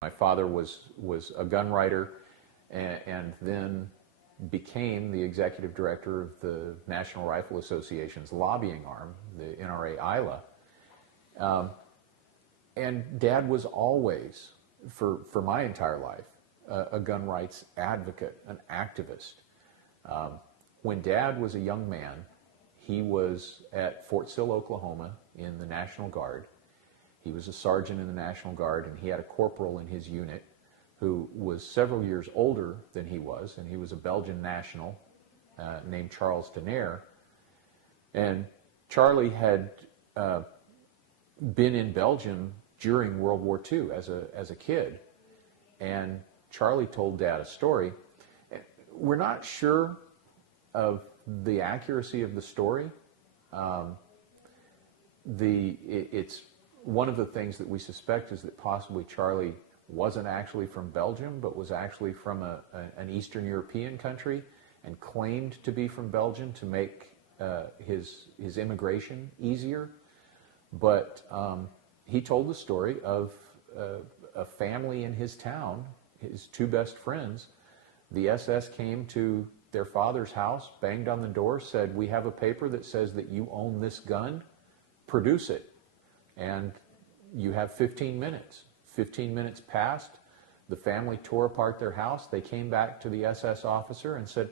My father was a gun writer and then became the executive director of the National Rifle Association's lobbying arm, the NRA-ILA. And Dad was always, for my entire life, a gun rights advocate, an activist. When Dad was a young man, he was at Fort Sill, Oklahoma, in the National Guard. He was a sergeant in the National Guard, and he had a corporal in his unit who was several years older than he was, and he was a Belgian national named Charles Denaire. And Charlie had been in Belgium during World War II as a kid. And Charlie told Dad a story. We're not sure of the accuracy of the story. It's one of the things that we suspect is that possibly Charlie wasn't actually from Belgium, but was actually from an Eastern European country and claimed to be from Belgium to make his immigration easier. But he told the story of a family in his town, his two best friends. The SS came to their father's house, banged on the door, said, "We have a paper that says that you own this gun. Produce it. And you have 15 minutes. 15 minutes passed. The family tore apart their house. They came back to the SS officer and said,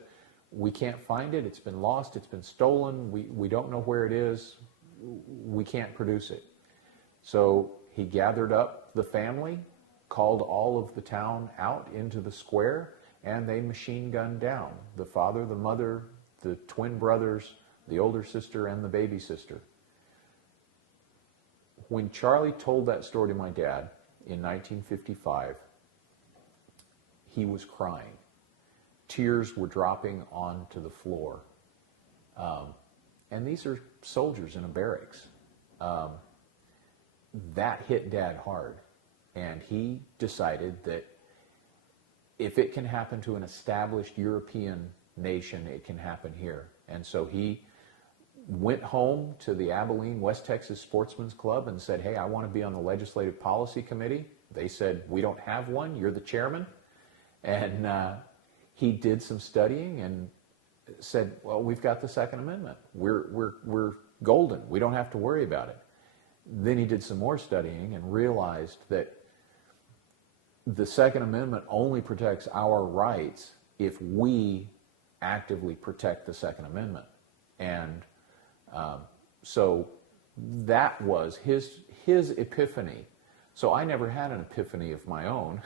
"We can't find it. It's been lost. It's been stolen. We don't know where it is. We can't produce it." So he gathered up the family, called all of the town out into the square, and they machine gunned down the father, the mother, the twin brothers, the older sister, and the baby sister. When Charlie told that story to my dad in 1955, he was crying. Tears were dropping onto the floor. And these are soldiers in a barracks. That hit Dad hard. And he decided that if it can happen to an established European nation, it can happen here. And so he went home to the Abilene, West Texas Sportsman's Club and said, "Hey, I want to be on the Legislative Policy Committee." They said, "We don't have one. You're the chairman." And he did some studying and said, "Well, we've got the Second Amendment. We're golden. We don't have to worry about it." Then he did some more studying and realized that the Second Amendment only protects our rights if we actively protect the Second Amendment. And so that was his epiphany. So I never had an epiphany of my own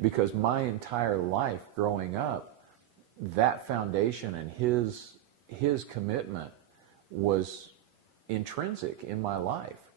because my entire life growing up, that foundation and his commitment was intrinsic in my life.